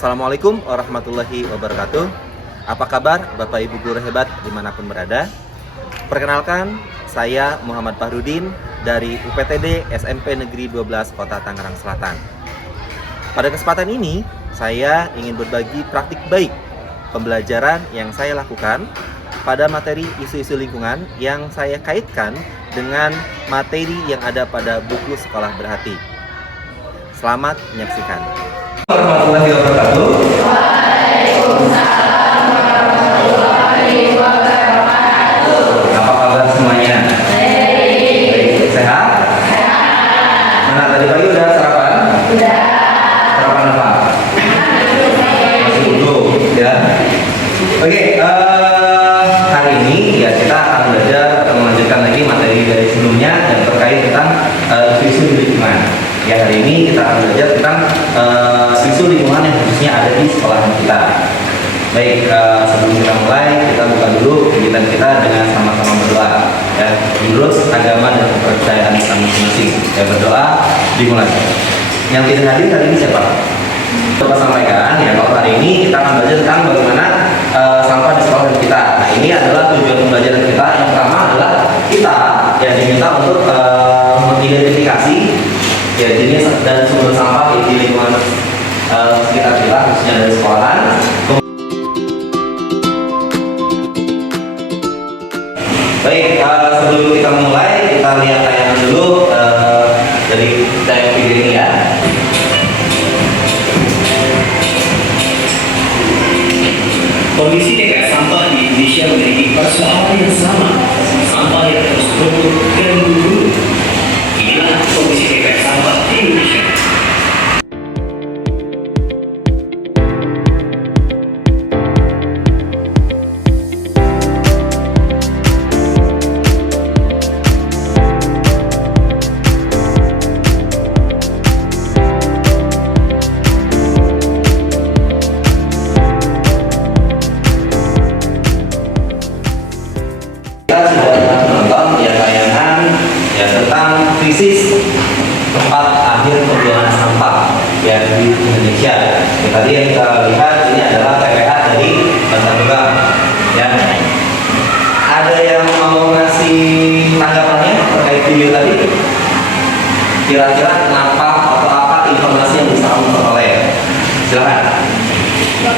Assalamualaikum warahmatullahi wabarakatuh. Apa kabar Bapak Ibu guru hebat dimanapun berada? Perkenalkan, saya Muhammad Fahrudin dari UPTD SMP Negeri 12 Kota Tangerang Selatan. Pada kesempatan ini, saya ingin berbagi praktik baik pembelajaran yang saya lakukan pada materi isu-isu lingkungan yang saya kaitkan dengan materi yang ada pada buku Sekolah Berhati. Selamat menyaksikan. Warahmatullahi wabarakatuh. Waalaikumsalam warahmatullahi wabarakatuh. Apa kabar semuanya? Baik. Sehat? Mana tadi pagi udah sarapan? Udah. Sarapan apa? Masih belum, ya. Oke, hari ini ya kita akan belajar atau melanjutkan lagi materi dari sebelumnya yang terkait tentang isu lingkungan. Ya, hari ini kita akan belajar tentang isu lingkungan yang khususnya ada di sekolah kita. Baik, sebelum kita mulai, kita buka dulu kegiatan kita dengan sama-sama berdoa. Ya, menurut agama dan kepercayaan kita masing-masing. Ya, berdoa dimulai. Yang tidak hadir hari ini siapa? Coba sampaikan ya, kalau hari ini kita akan belajar tentang bagaimana sampah di sekolah kita. Nah, ini adalah tujuan pembelajaran kita. Yang pertama adalah kita ya diminta untuk mengidentifikasi ya jenis dan sumber sampah di lingkungan sekitar kita, khususnya dari sekolahan. Baik, sebelum kita mulai, kita lihat tayangan dulu dari tayangan video ini ya. Kondisi TPS sampah di Indonesia memiliki persoalan yang sama. Sampah yang terus bertumpuk dan bergulir. Inilah kondisi TPS sampah di Indonesia. Krisis tempat akhir pembuangan sampah ya di Indonesia. Ya, tadi yang kita lihat ini adalah TPA dari Bantar Gebang. Ya, ada yang mau ngasih tanggapannya terkait video tadi? Kira-kira kenapa atau apa informasi yang bisa kamu peroleh? Silakan. Pak,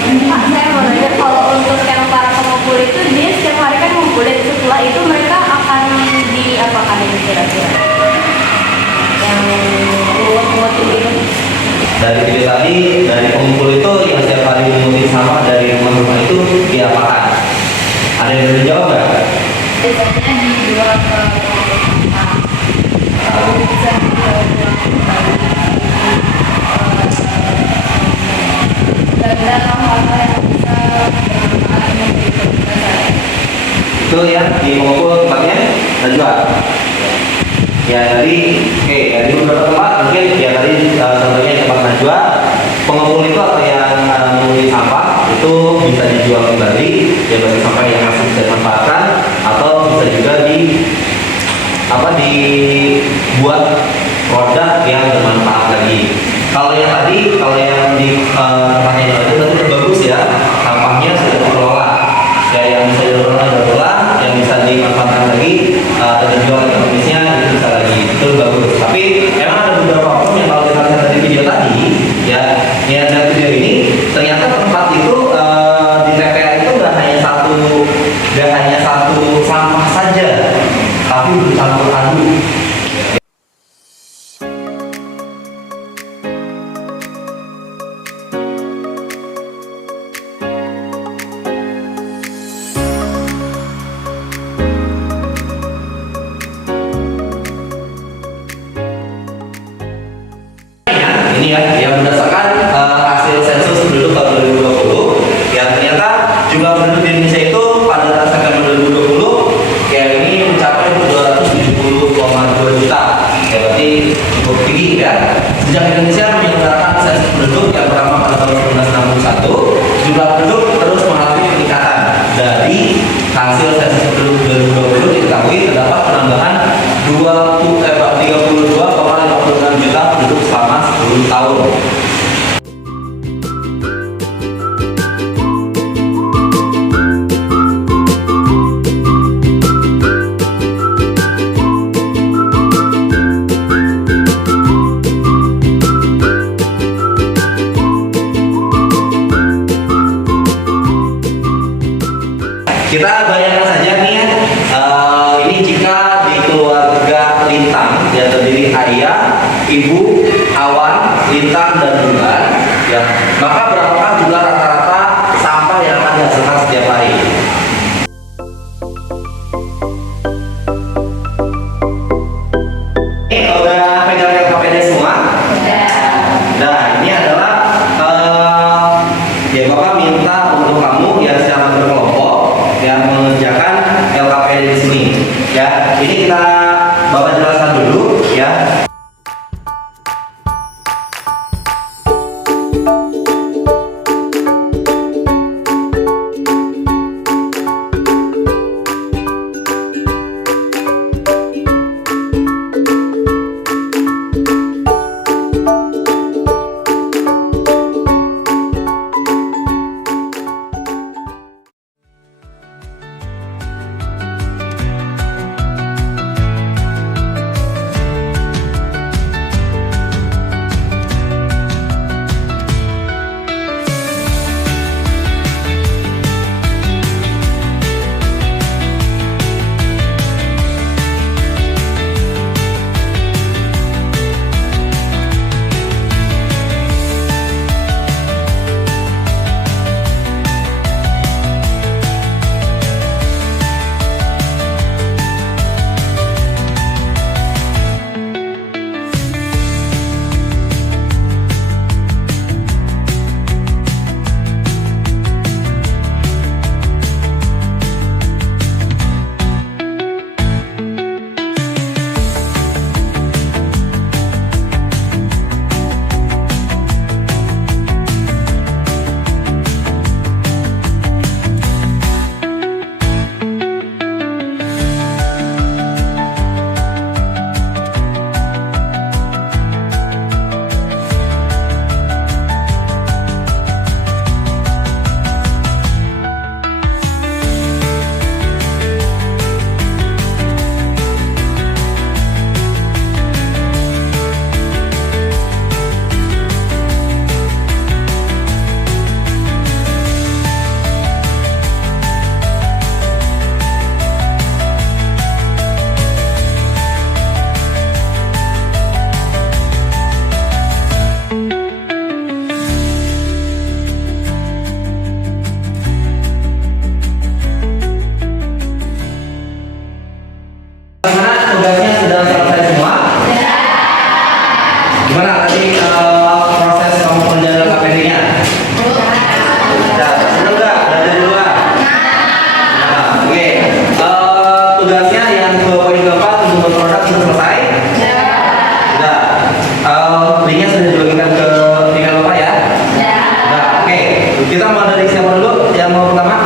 saya mau nanya, kalau untuk yang para pengumpul itu dia setiap hari kan ngumpulin, setelah itu mereka akan diapakan ini kira-kira? Yang pungut itu? Dari video tadi, dari pengumpul itu yang setiap hari mengutin sampah dari rumah-rumah itu diapakan? Ada yang bisa jawab nggak? Biasanya dijual ke sampah, lalu bisa dijual kembali benda sampah yang bisa bermanfaat untuk kita saya. Itu ya di pengumpul tempatnya terjual. Ya dari dari beberapa tempat mungkin ya tadi contohnya tempat Najwa, pengumpul itu atau yang mengumpul sampah itu bisa dijual kembali ya bagi sampah yang masih bisa dimanfaatkan, atau bisa juga dibuat produk yang bermanfaat lagi. Kalau yang tadi, kalau yang di tempatnya itu tadi bagus ya, sampahnya sudah dikelola ya, yang bisa dikelola, yang bisa dimanfaatkan lagi atau dijual ekonomisnya itu bisa lagi, itu bagus. Tapi memang ada beberapa oknum yang kalau kita lihat dari video tadi ya, dari video ini ternyata tempat itu di TPA itu nggak hanya satu sampah saja, tapi bercampur aduk. Ini ya, yang berdasarkan hasil sensus Kita bayangkan saja nih ya, ini jika di keluarga Lintang yang terdiri ayah, ibu, Awan, Lintang, dan Bulan, ya, maka berapakah jumlah rata-rata sampah yang akan dihasilkan setiap hari? Ini udah pegang LKPD semua? Nah, ini adalah ya Bapak minta untuk kamu ya secara berkelompok ya mengerjakan LKPD di sini. Ya, ini kita Bapak jelaskan dulu ya. Gimana tadi proses kamu penjara KPD-nya? Seneng nggak? Belajar duluan? Nah, oke. Tugasnya yang ke poin keempat untuk berproduk sudah selesai? Sudah. Linknya sudah dibagikan ke email Bapak ya? Nah, oke. Kita mau dari siapa dulu? Yang mau pertama?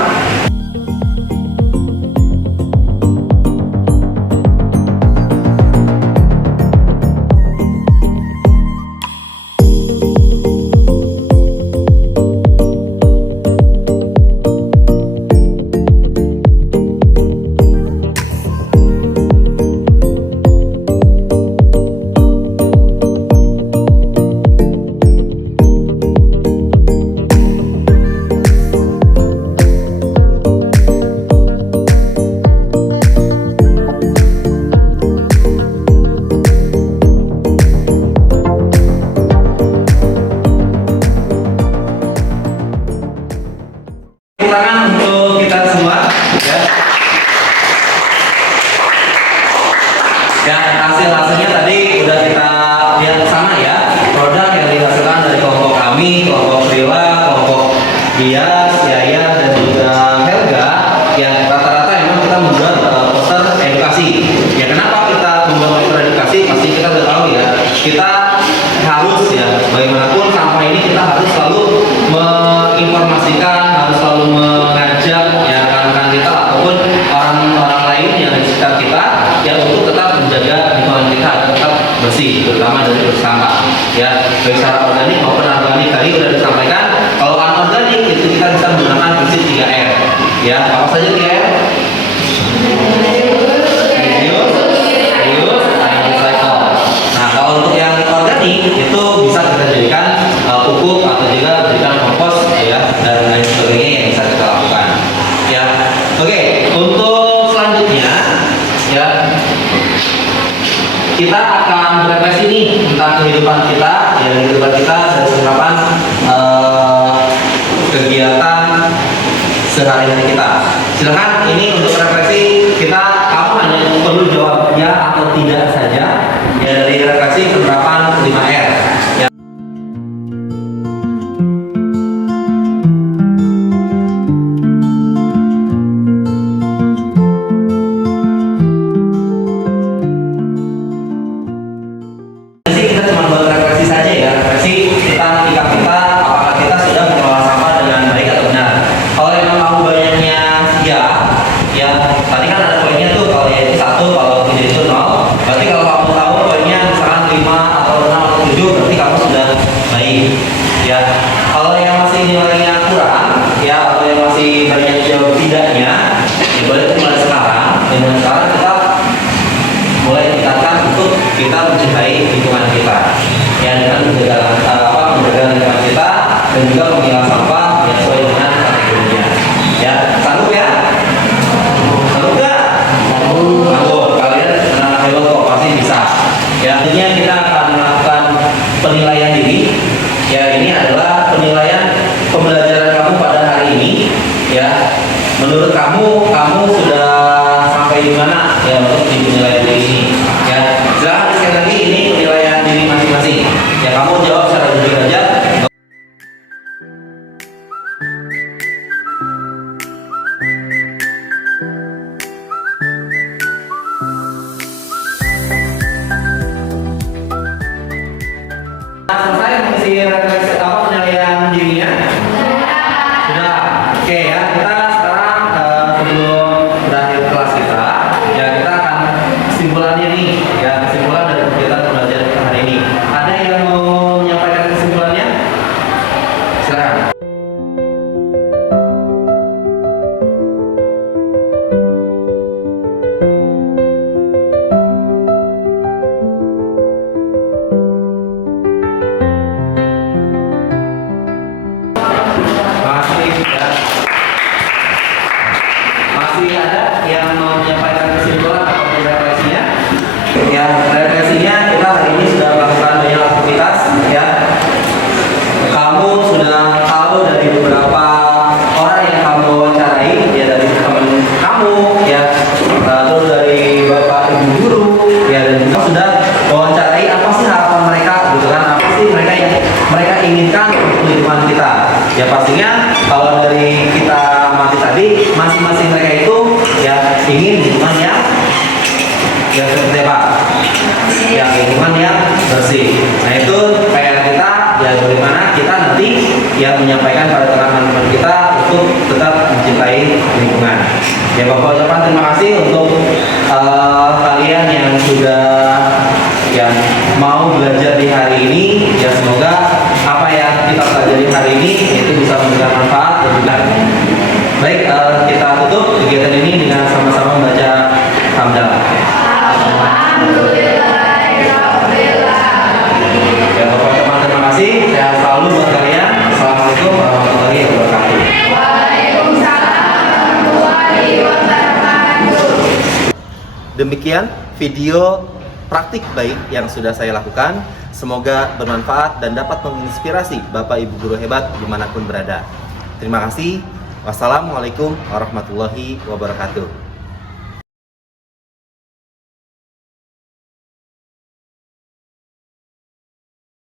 Tangan untuk kita semua ya. Dan hasilnya tadi udah kita lihat sama ya. Produk yang dihasilkan dari kelompok kami, kelompok Rila, kelompok Bias, Yaya, dan juga Helga, yang rata-rata memang kita membuat poster edukasi. Ya, kenapa kita membuat poster edukasi? Pasti kita udah tahu ya. Kita harus ya, bagaimanapun sampah ini kita harus selalu menginformasikan, harus selalu mengajak ya rekan-rekan kita ataupun orang-orang lain yang di sekitar kita ya untuk tetap menjaga lingkungan kita agar tetap bersih, terutama dari sampah ya, baik secara organik maupun anorganik. Tadi sudah disampaikan kalau anorganik itu kita bisa menggunakan prinsip 3R ya. Apa saja 3R? Reuse, recycle. Nah, kalau untuk yang organik itu bisa kita jadikan pupuk atau juga jadikan kompos ya, dan lain sebagainya yang bisa kita lakukan ya. Oke, kehidupan kita, ya dari kehidupan kita dari penerapan kegiatan sehari-hari kita. Silakan ini untuk refleksi kita, kamu hanya perlu jawab ya atau tidak saja ya dari refleksi penerapan 5R. Ya. Kita cuma buat refleksi saja ya, refleksi kita sikap kita, apakah kita sudah mengelola sampah dengan baik atau benar. Kalau memang kamu banyaknya ya tadi kan ada poinnya tuh, kalau ya itu 1, kalau tidak itu 0. Berarti kalau kamu tahu poinnya misalkan 5 atau 6 atau 7, berarti kamu sudah baik. Ya, kalau yang masih nilainya kurang, ya atau yang masih banyak jawab tidaknya, ya boleh mulai sekarang. Dengan sekarang kita mulai tingkatkan untuk kita mencintai lingkungan kita. Ya, dengan menjaga lingkungan kita dan juga memilah sampah yang sesuai dengan kategorinya. Ya, sanggup ya? Sanggup nggak? Sanggup. Kalian anak hebat kok, pasti bisa. Ya, akhirnya kita akan melakukan penilaian diri. Ya, ini adalah penilaian pembelajaran kamu pada hari ini. Ya, menurut kamu sudah sampai di mana ya untuk di penilaian diri ini? Ya, silakan sekali lagi ini penilaian diri masing-masing. Ya, kamu jawab secara jujur aja. Selesai mengisi refleksi penilaian dirinya? Sudah. Oke ya, kita sekarang sebelum berakhir kelas kita, ya kita akan kesimpulannya nih, ya kesimpulan dari kegiatan pembelajaran kita hari ini. Ada yang mau menyampaikan kesimpulannya? Silakan. Masih ada yang mau menyampaikan kesimpulan atau refleksinya? Ya, refleksinya kita hari ini sudah melakukan banyak aktivitas ya. Kamu sudah tahu dari beberapa orang yang kamu wawancarai, ya dari teman kamu ya, terus dari bapak ibu guru ya, dan juga sudah wawancarai apa sih harapan mereka gitu kan, apa sih mereka yang mereka inginkan untuk lingkungan kita. Ya pastinya kalau dari kita amati tadi, masing-masing mereka itu ya ingin lingkungan yang seperti apa? Yang lingkungan yang bersih. Nah itu PR kita ya, bagaimana kita nanti yang menyampaikan pada teman-teman kita untuk tetap mencintai lingkungan. Ya Bapak ucapkan terima kasih untuk kalian yang sudah yang mau belajar di hari ini. Ya semoga apa yang kita pelajari hari ini itu bisa memberikan manfaat dan juga baik. Kita tutup kegiatan ini dengan sama-sama membaca hamdalah. Ya Bapak teman terima kasih. Sehat selalu buat kalian. Assalamualaikum warahmatullahi wabarakatuh. Demikian video praktik baik yang sudah saya lakukan. Semoga bermanfaat dan dapat menginspirasi Bapak Ibu guru hebat dimanapun berada. Terima kasih. Wassalamualaikum warahmatullahi wabarakatuh.